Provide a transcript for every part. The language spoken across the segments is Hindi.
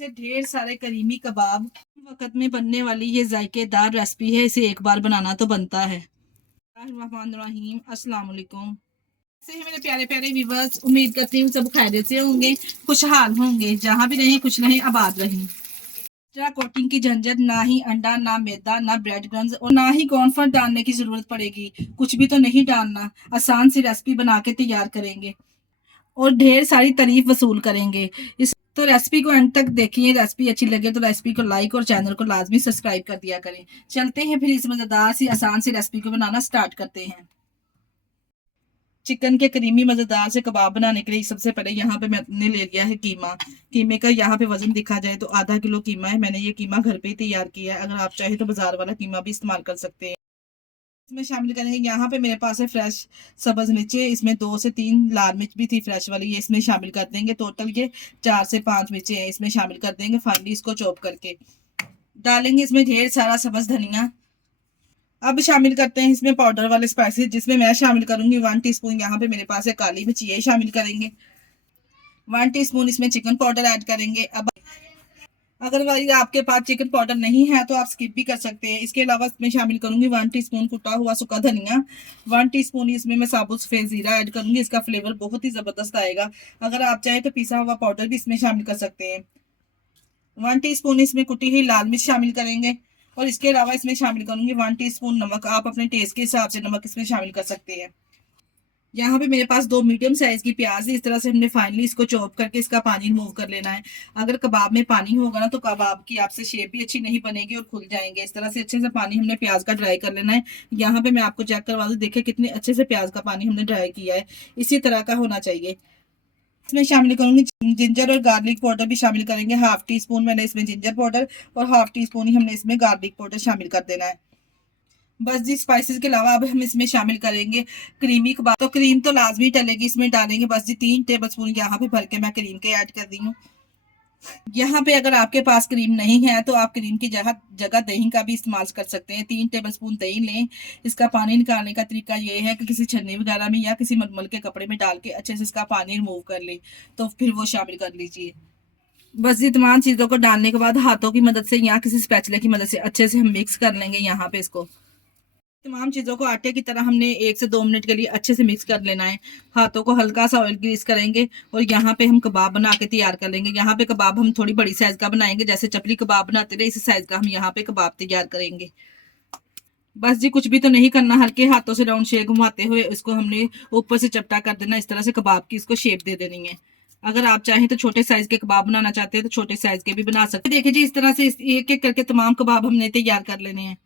से ढेर सारे करीमी कबाब वक्त में बनने वाली ये जायकेदार रेसिपी है। इसे एक बार बनाना तो बनता है। रहीम अस्सलाम वालेकुम। ऐसे ही मेरे प्यारे प्यारे व्यूअर्स, उम्मीद करती हूँ सब खैरियत से होंगे, खुशहाल होंगे, जहाँ भी रहें खुश रहें आबाद रहें। एक्स्ट्रा कोटिंग की झंझट ना ही अंडा, ना मैदा, ना ब्रेड क्रम्स और ना ही कॉर्नफ्लोर डालने की जरूरत पड़ेगी। कुछ भी तो नहीं डालना, आसान सी रेसिपी बना के तैयार करेंगे और ढेर सारी तारीफ वसूल करेंगे। इस तो रेसिपी को एंड तक देखिए। रेसिपी अच्छी लगे तो रेसिपी को लाइक और चैनल को लाजमी सब्सक्राइब कर दिया करें। चलते हैं फिर इस मजेदार सी आसान सी रेसिपी को बनाना स्टार्ट करते हैं। चिकन के करीमी मजेदार से कबाब बनाने के लिए सबसे पहले यहाँ पे मैंने ले लिया है कीमा। कीमे का यहाँ पे वजन दिखा जाए तो आधा किलो कीमा है। मैंने ये कीमा घर पे ही तैयार किया है। अगर आप चाहे तो बाजार वाला कीमा भी इस्तेमाल कर सकते हैं। इसमें शामिल करेंगे, यहाँ पे मेरे पास है फ्रेश सब्ज मिर्ची। इसमें 2 से 3 लाल मिर्च भी थी फ्रेश वाली, ये इसमें शामिल कर देंगे। टोटल ये 4 से 5 मिर्ची है, इसमें शामिल कर देंगे। फाइनली इसको चॉप करके डालेंगे। इसमें ढेर सारा सब्ज धनिया। अब शामिल करते हैं इसमें पाउडर वाले स्पाइसेस, जिसमें मैं शामिल करूंगी 1 टीस्पून। यहाँ पे मेरे पास है काली मिर्च, ये शामिल करेंगे। 1 टीस्पून इसमें चिकन पाउडर ऐड करेंगे। अब अगर भाई आपके पास चिकन पाउडर नहीं है तो आप स्किप भी कर सकते हैं। इसके अलावा इसमें शामिल करूंगी 1 टीस्पून कुटा हुआ सूखा धनिया। 1 टीस्पून इसमें मैं साबुत सफेद जीरा ऐड करूंगी। इसका फ्लेवर बहुत ही जबरदस्त आएगा। अगर आप चाहें तो पिसा हुआ पाउडर भी इसमें शामिल कर सकते हैं। 1 टीस्पून इसमें कुटी हुई लाल मिर्च शामिल करेंगे और इसके अलावा इसमें शामिल करूंगी 1 टीस्पून नमक। आप अपने टेस्ट के हिसाब से नमक इसमें शामिल कर सकते हैं। यहाँ पे मेरे पास 2 मीडियम साइज की प्याज है। इस तरह से हमने फाइनली इसको चॉप करके इसका पानी रिमूव कर लेना है। अगर कबाब में पानी होगा ना तो कबाब की आपसे शेप भी अच्छी नहीं बनेगी और खुल जाएंगे। इस तरह से अच्छे से पानी हमने प्याज का ड्राई कर लेना है। यहाँ पे मैं आपको चेक करवा दूँ, देखिए कितने अच्छे से प्याज का पानी हमने ड्राई किया है। इसी तरह का होना चाहिए। इसमें शामिल करूंगी जिंजर और गार्लिक पाउडर भी शामिल करेंगे। 1/2 टीस्पून मैंने इसमें जिंजर पाउडर और 1/2 टीस्पून ही हमने इसमें गार्लिक पाउडर शामिल कर देना है। बस जी, स्पाइसेस के अलावा अब हम इसमें शामिल करेंगे क्रीमी कबाब। तो क्रीम तो लाजमी डलेगी, इसमें डालेंगे बस जी 3 टेबल स्पून। यहाँ पे भर के मैं क्रीम के ऐड कर दी हूँ। यहाँ पे अगर आपके पास क्रीम नहीं है तो आप क्रीम की जगह जगह दही का भी इस्तेमाल कर सकते हैं। 3 टेबल स्पून दही लें। इसका पानी निकालने का तरीका ये है कि किसी छन्नी वगैरह में या किसी मलमल के कपड़े में डाल के अच्छे से इसका पानी रिमूव कर लें, तो फिर वो शामिल कर लीजिए। बस ये तमाम चीजों को डालने के बाद हाथों की मदद से या किसी स्पैचुला की मदद से अच्छे से हम मिक्स कर लेंगे। यहाँ पे इसको तमाम चीजों को आटे की तरह हमने 1 से 2 मिनट के लिए अच्छे से मिक्स कर लेना है। हाथों को हल्का सा ऑयल ग्रीस करेंगे और यहाँ पे हम कबाब बना के तैयार कर लेंगे। यहाँ पे कबाब हम थोड़ी बड़ी साइज का बनाएंगे, जैसे चपली कबाब बनाते थे इसी साइज का हम यहाँ पे कबाब तैयार करेंगे। बस जी, कुछ भी तो नहीं करना, हल्के हाथों से राउंड शेप घुमाते हुए इसको हमने ऊपर से चपटा कर देना। इस तरह से कबाब की इसको शेप दे देनी है। अगर आप चाहें तो छोटे साइज के कबाब बनाना चाहते हैं तो छोटे साइज के भी बना सकते हैं। देखिए जी, इस तरह से एक एक करके तमाम कबाब हमने तैयार कर लेने हैं।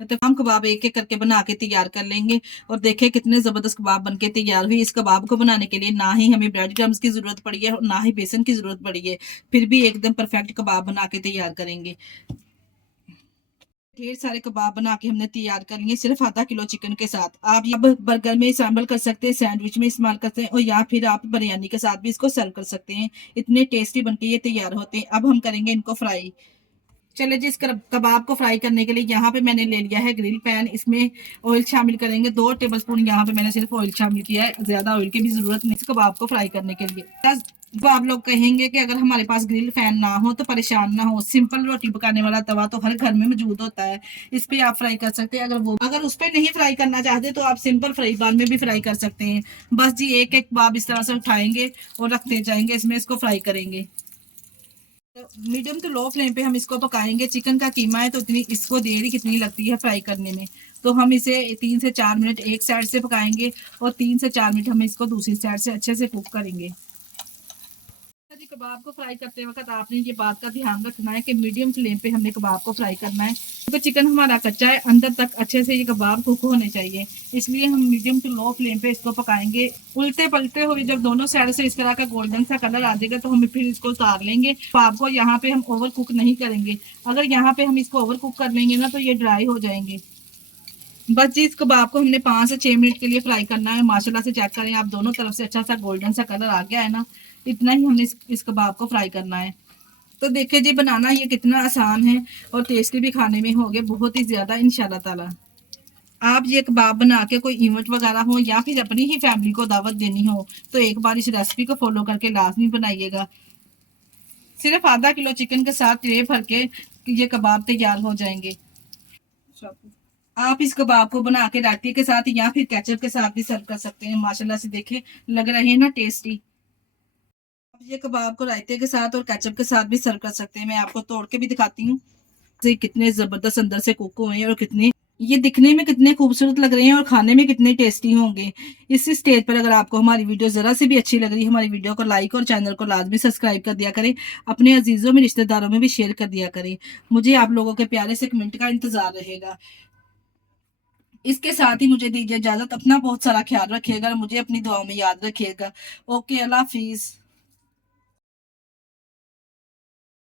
तमाम कबाब एक एक करके बना के तैयार कर लेंगे और देखें कितने जबरदस्त कबाब बनके तैयार हुई। इस कबाब को बनाने के लिए ना ही हमें ब्रेड क्रम्स की जरूरत पड़ी है और ना ही बेसन की जरूरत पड़ी है, फिर भी एकदम परफेक्ट कबाब बना के तैयार करेंगे। ढेर सारे कबाब बना के हमने तैयार कर लिए सिर्फ आधा किलो चिकन के साथ। आप ये बर्गर में इस्तेमाल कर सकते हैं, सैंडविच में इस्तेमाल करते हैं और या फिर आप बिरयानी के साथ भी इसको सर्व कर सकते हैं। इतने टेस्टी बनके ये तैयार होते हैं। अब हम करेंगे इनको फ्राई। चले जी, इस कबाब को फ्राई करने के लिए यहाँ पे मैंने ले लिया है ग्रिल पैन। इसमें ऑयल शामिल करेंगे। 2 टेबल स्पून यहाँ पे मैंने सिर्फ ऑयल शामिल किया है, ज्यादा ऑयल की भी जरूरत नहीं इस कबाब को फ्राई करने के लिए। तो आप लोग कहेंगे कि अगर हमारे पास ग्रिल फैन ना हो तो परेशान ना हो, सिंपल रोटी पकाने वाला तवा तो हर घर में मौजूद होता है, इस पे आप फ्राई कर सकते हैं। अगर उस पर नहीं फ्राई करना चाहते तो आप सिंपल फ्राई पैन में भी फ्राई कर सकते हैं। बस जी, एक एक कबाब इस तरह से उठाएंगे और रखते जाएंगे, इसमें इसको फ्राई करेंगे। तो मीडियम टू लो फ्लेम पे हम इसको पकाएंगे। चिकन का कीमा है तो इतनी इसको देर ही कितनी लगती है फ्राई करने में, तो हम इसे 3 से 4 मिनट एक साइड से पकाएंगे और 3 से 4 मिनट हम इसको दूसरी साइड से अच्छे से कुक करेंगे। जी, कबाब को फ्राई करते वक्त आपने ये बात का ध्यान रखना है कि मीडियम फ्लेम पे हमने कबाब को फ्राई करना है, क्योंकि चिकन हमारा कच्चा है, अंदर तक अच्छे से ये कबाब कुक होने चाहिए। इसलिए हम मीडियम टू लो फ्लेम पे इसको पकाएंगे। उल्टे पलटे हुए जब दोनों साइड से इस तरह का गोल्डन सा कलर आ जाएगा तो हम फिर इसको उतार लेंगे। कबाब को यहाँ पे हम ओवर कुक नहीं करेंगे। अगर यहाँ पे हम इसको ओवर कुक कर लेंगे ना तो ये ड्राई हो जाएंगे। बस जी, इस कबाब को हमने 5 से 6 मिनट के लिए फ्राई करना है। माशाल्लाह से चेक करें आप, दोनों तरफ से अच्छा सा गोल्डन सा कलर आ गया है ना, इतना ही हमने इस कबाब को फ्राई करना है। तो देखिए जी, बनाना ये कितना आसान है और टेस्टी भी खाने में होगे बहुत ही ज्यादा इंशाल्लाह ताला। आप ये कबाब बना के कोई इवेंट वगैरह हो या फिर अपनी ही फैमिली को दावत देनी हो तो एक बार इस रेसिपी को फॉलो करके लाजमी बनाइएगा। सिर्फ आधा किलो चिकन के साथ ट्रे भर के ये कबाब तैयार हो जाएंगे। आप इस कबाब को बना के रायते के साथ या फिर केचप के साथ भी सर्व कर सकते हैं। माशाल्लाह से देखे लग रहे हैं ना टेस्टी। आप ये कबाब को रायते के साथ और केचप के साथ भी सर्व कर सकते हैं। मैं आपको तोड़ के भी दिखाती हूँ कितने जबरदस्त अंदर से कुक हुए हैं और कितने ये दिखने में कितने खूबसूरत लग रहे हैं और खाने में कितने टेस्टी होंगे। इस स्टेज पर अगर आपको हमारी वीडियो जरा से भी अच्छी लग रही है, हमारी वीडियो को लाइक और चैनल को लाजमी सब्सक्राइब कर दिया करें। अपने अजीजों में रिश्तेदारों में भी शेयर कर दिया करें। मुझे आप लोगों के प्यारे से कमेंट का इंतजार रहेगा। इसके साथ ही मुझे दीजिए इजाजत। अपना बहुत सारा ख्याल रखिएगा, मुझे अपनी दुआओं में याद रखिएगा। ओके, अल्लाह हाफिज।